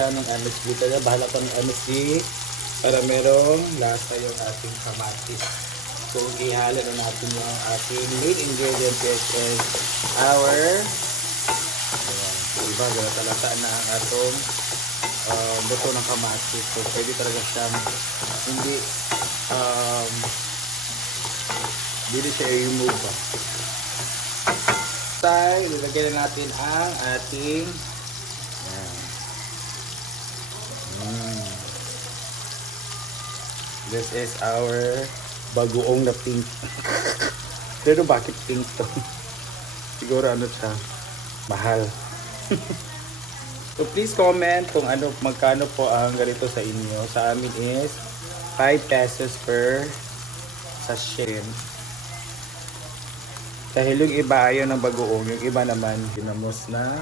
siya ng MSG. Kaya bahala pa ng MSG para merong lasa yung ating kamatis. So, ihalo na natin yung ating main ingredient which is our iba, talata na ang atong buto ng kamatis. So, pwede talaga siyang um, hindi siya i-remove ba. Tayo, ilagay na natin ang ating this is our bagoong na pink. Pero bakit pink to? Siguro ano siya, mahal. So please comment kung magkano po ang ganito sa inyo. Sa amin is 5 pesos per sachet. Dahil yung iba ayaw ng bagoong, yung iba naman ginamos na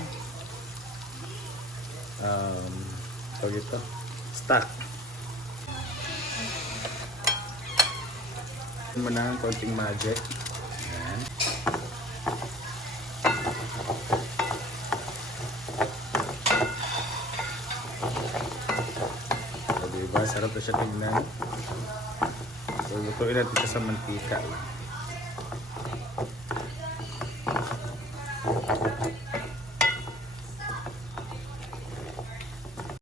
stock. Mo na ang konting magic. Ayan. So, diba? Sarap na siya tignan. So, lutuin natin sa mantika.